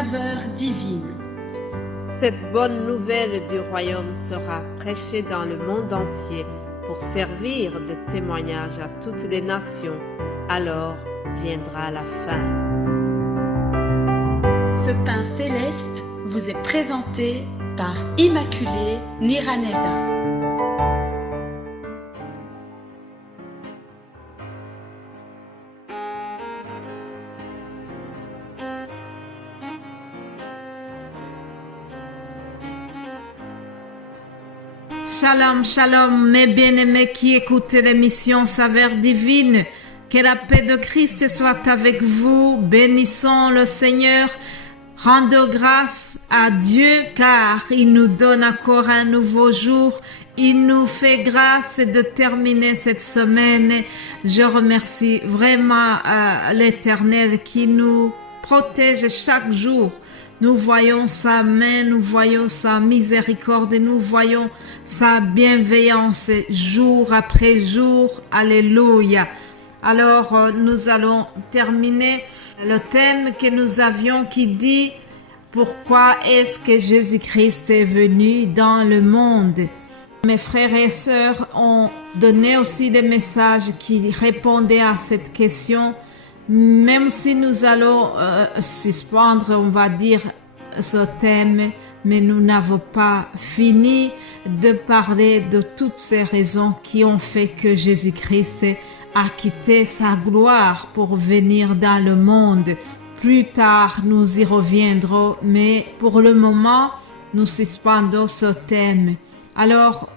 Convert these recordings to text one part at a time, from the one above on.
saveur divine. Cette bonne nouvelle du royaume sera prêchée dans le monde entier pour servir de témoignage à toutes les nations. Alors viendra la fin. Ce pain céleste vous est présenté par Immaculée Niraneza. Shalom, shalom, mes bien-aimés qui écoutent l'émission Saveur Divine. Que la paix de Christ soit avec vous. Bénissons le Seigneur. Rendons grâce à Dieu car il nous donne encore un nouveau jour. Il nous fait grâce de terminer cette semaine. Je remercie vraiment l'Éternel qui nous protège chaque jour. Nous voyons sa main, nous voyons sa miséricorde, nous voyons sa bienveillance jour après jour. Alléluia. Alors, nous allons terminer le thème que nous avions qui dit « Pourquoi est-ce que Jésus-Christ est venu dans le monde ?» Mes frères et sœurs ont donné aussi des messages qui répondaient à cette question. Même si nous allons suspendre, on va dire, ce thème, mais nous n'avons pas fini de parler de toutes ces raisons qui ont fait que Jésus-Christ a quitté sa gloire pour venir dans le monde. Plus tard, nous y reviendrons, mais pour le moment, nous suspendons ce thème. Alors,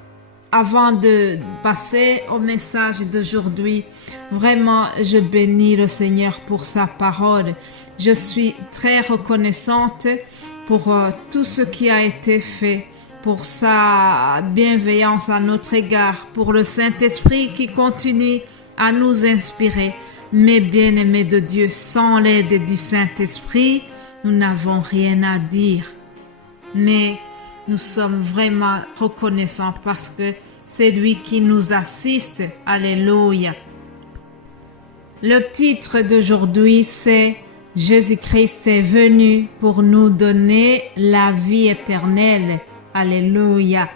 avant de passer au message d'aujourd'hui, vraiment, je bénis le Seigneur pour sa parole. Je suis très reconnaissante pour tout ce qui a été fait, pour sa bienveillance à notre égard, pour le Saint-Esprit qui continue à nous inspirer. Mes bien-aimés de Dieu, sans l'aide du Saint-Esprit, nous n'avons rien à dire. Mais nous sommes vraiment reconnaissants parce que c'est lui qui nous assiste. Alléluia. Le titre d'aujourd'hui, c'est « Jésus-Christ est venu pour nous donner la vie éternelle ». Alléluia.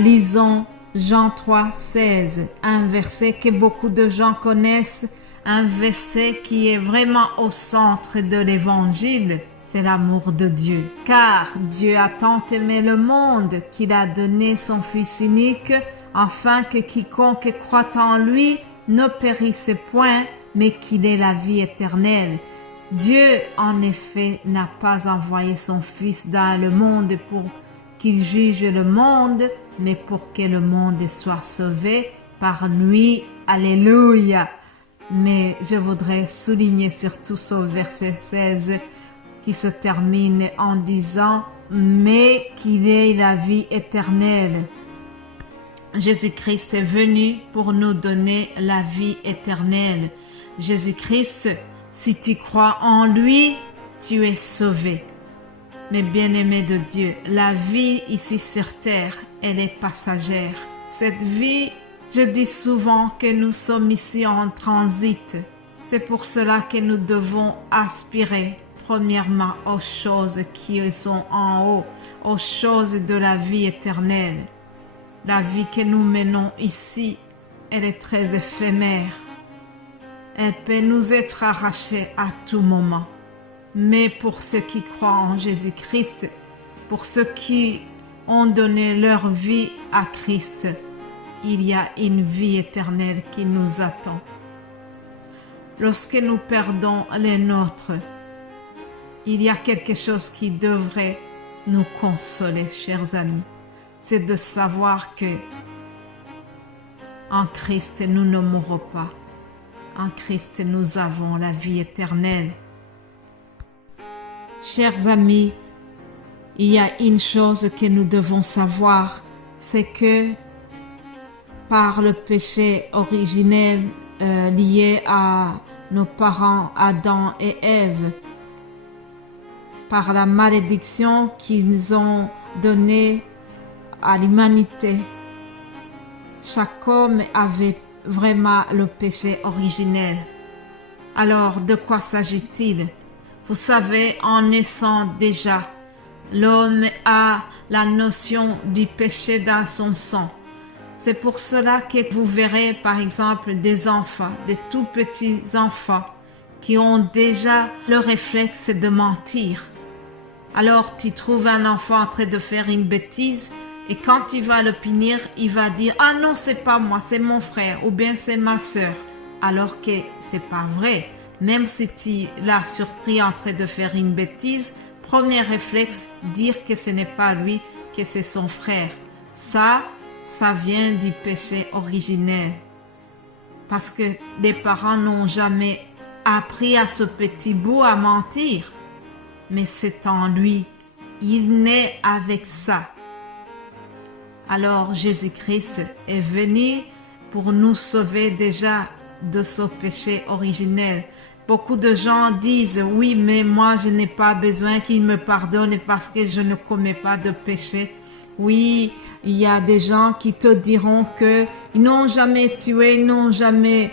Lisons Jean 3, 16, un verset que beaucoup de gens connaissent, un verset qui est vraiment au centre de l'évangile. C'est l'amour de Dieu. Car Dieu a tant aimé le monde qu'il a donné son Fils unique, afin que quiconque croit en lui ne périsse point, mais qu'il ait la vie éternelle. Dieu, en effet, n'a pas envoyé son Fils dans le monde pour qu'il juge le monde, mais pour que le monde soit sauvé par lui. Alléluia. Mais je voudrais souligner surtout ce verset 16 qui se termine en disant « mais qu'il ait la vie éternelle ». Jésus-Christ est venu pour nous donner la vie éternelle. Jésus-Christ, si tu crois en lui, tu es sauvé. Mes bien-aimés de Dieu, la vie ici sur terre, elle est passagère. Cette vie, je dis souvent que nous sommes ici en transit. C'est pour cela que nous devons aspirer premièrement aux choses qui sont en haut, aux choses de la vie éternelle. La vie que nous menons ici, elle est très éphémère. Elle peut nous être arrachée à tout moment. Mais pour ceux qui croient en Jésus-Christ, pour ceux qui ont donné leur vie à Christ, il y a une vie éternelle qui nous attend. Lorsque nous perdons les nôtres, il y a quelque chose qui devrait nous consoler, chers amis. C'est de savoir que en Christ, nous ne mourrons pas. En Christ, nous avons la vie éternelle. Chers amis, il y a une chose que nous devons savoir, c'est que par le péché originel lié à nos parents Adam et Ève, par la malédiction qu'ils ont donnée à l'humanité, chaque homme avait vraiment le péché originel. Alors, de quoi s'agit-il? Il Vous savez, en naissant déjà, l'homme a la notion du péché dans son sang. C'est pour cela que vous verrez par exemple des enfants, des tout petits enfants qui ont déjà le réflexe de mentir. Alors tu trouves un enfant en train de faire une bêtise et quand il va le punir, il va dire « Ah non, c'est pas moi, c'est mon frère ou bien c'est ma sœur » alors que c'est pas vrai. Même si tu l'as surpris en train de faire une bêtise, premier réflexe, dire que ce n'est pas lui, que c'est son frère. Ça vient du péché originel. Parce que les parents n'ont jamais appris à ce petit bout à mentir. Mais c'est en lui. Il naît avec ça. Alors Jésus-Christ est venu pour nous sauver déjà de ce péché originel. Beaucoup de gens disent « Oui, mais moi je n'ai pas besoin qu'il me pardonne parce que je ne commets pas de péché. » Oui, il y a des gens qui te diront qu'ils n'ont jamais tué, ils n'ont jamais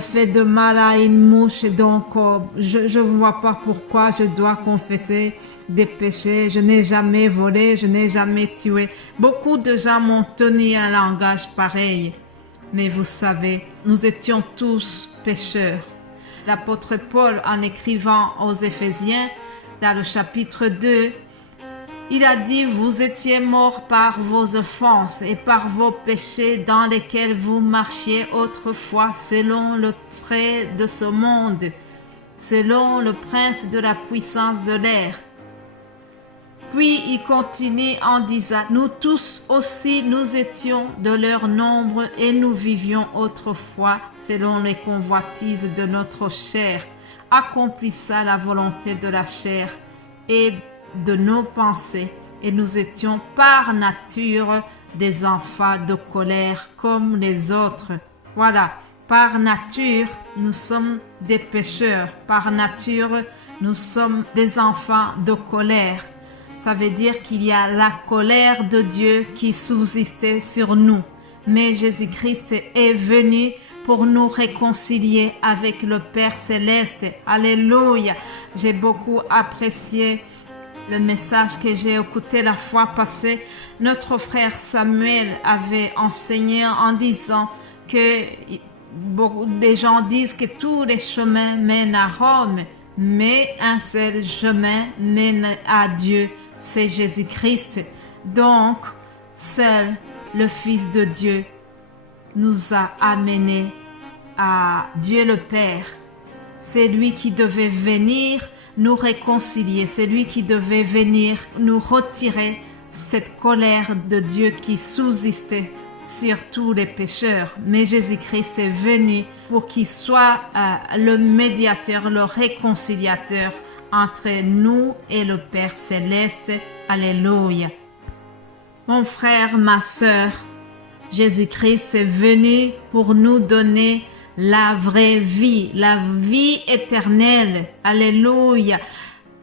fait de mal à une mouche, donc je ne vois pas pourquoi je dois confesser des péchés. Je n'ai jamais volé, je n'ai jamais tué. Beaucoup de gens m'ont tenu un langage pareil. Mais vous savez, nous étions tous pécheurs. L'apôtre Paul, en écrivant aux Éphésiens, dans le chapitre 2, il a dit « Vous étiez morts par vos offenses et par vos péchés dans lesquels vous marchiez autrefois selon le trait de ce monde, selon le prince de la puissance de l'air. » Puis il continue en disant « Nous tous aussi nous étions de leur nombre et nous vivions autrefois selon les convoitises de notre chair, accomplissant la volonté de la chair et de nos pensées, et nous étions par nature des enfants de colère comme les autres. » Voilà, par nature, nous sommes des pécheurs. Par nature, nous sommes des enfants de colère. Ça veut dire qu'il y a la colère de Dieu qui subsistait sur nous. Mais Jésus-Christ est venu pour nous réconcilier avec le Père Céleste. Alléluia! J'ai beaucoup apprécié le message que j'ai écouté la fois passée. Notre frère Samuel avait enseigné en disant que beaucoup de gens disent que tous les chemins mènent à Rome, mais un seul chemin mène à Dieu. C'est Jésus-Christ. Donc, seul le Fils de Dieu nous a amenés à Dieu le Père. C'est lui qui devait venir nous réconcilier. C'est lui qui devait venir nous retirer cette colère de Dieu qui subsistait sur tous les pécheurs. Mais Jésus-Christ est venu pour qu'il soit le médiateur, le réconciliateur entre nous et le Père Céleste. Alléluia. Mon frère, ma sœur, Jésus-Christ est venu pour nous donner la vraie vie, la vie éternelle. Alléluia.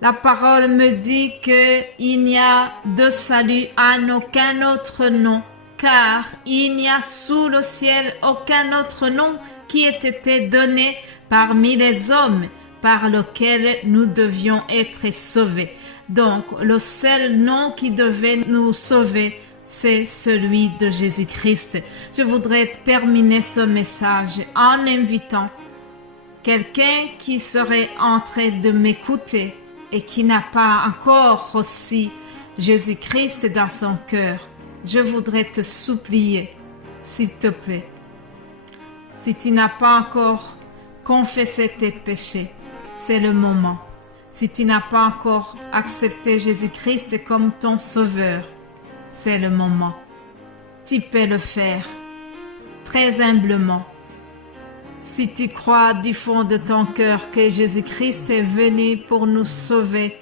La parole me dit qu'il n'y a de salut en aucun autre nom, car il n'y a sous le ciel aucun autre nom qui ait été donné parmi les hommes par lequel nous devions être sauvés. Donc, le seul nom qui devait nous sauver, c'est celui de Jésus-Christ. Je voudrais terminer ce message en invitant quelqu'un qui serait en train de m'écouter et qui n'a pas encore reçu Jésus-Christ dans son cœur. Je voudrais te supplier, s'il te plaît, si tu n'as pas encore confessé tes péchés, c'est le moment. Si tu n'as pas encore accepté Jésus-Christ comme ton sauveur, c'est le moment. Tu peux le faire très humblement. Si tu crois du fond de ton cœur que Jésus-Christ est venu pour nous sauver,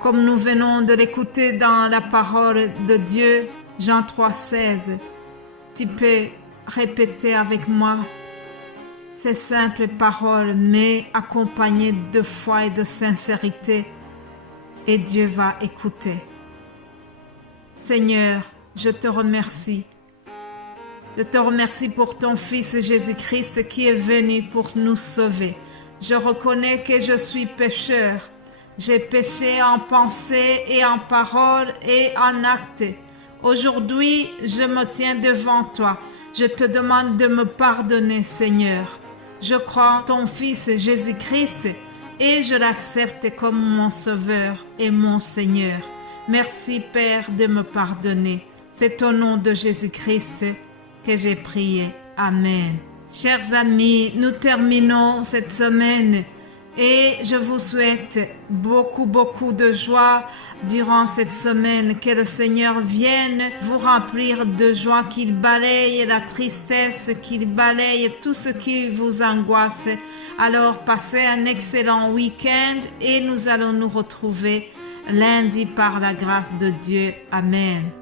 comme nous venons de l'écouter dans la parole de Dieu, Jean 3,16, tu peux répéter avec moi ces simples paroles, mais accompagnées de foi et de sincérité, et Dieu va écouter. Seigneur, je te remercie. Je te remercie pour ton Fils Jésus-Christ qui est venu pour nous sauver. Je reconnais que je suis pécheur. J'ai péché en pensée et en parole et en acte. Aujourd'hui, je me tiens devant toi. Je te demande de me pardonner, Seigneur. Je crois en ton Fils Jésus-Christ et je l'accepte comme mon Sauveur et mon Seigneur. Merci, Père, de me pardonner. C'est au nom de Jésus-Christ que j'ai prié. Amen. Chers amis, nous terminons cette semaine et je vous souhaite beaucoup de joie durant cette semaine. Que le Seigneur vienne vous remplir de joie, qu'il balaye la tristesse, qu'il balaye tout ce qui vous angoisse. Alors passez un excellent week-end et nous allons nous retrouver lundi par la grâce de Dieu. Amen.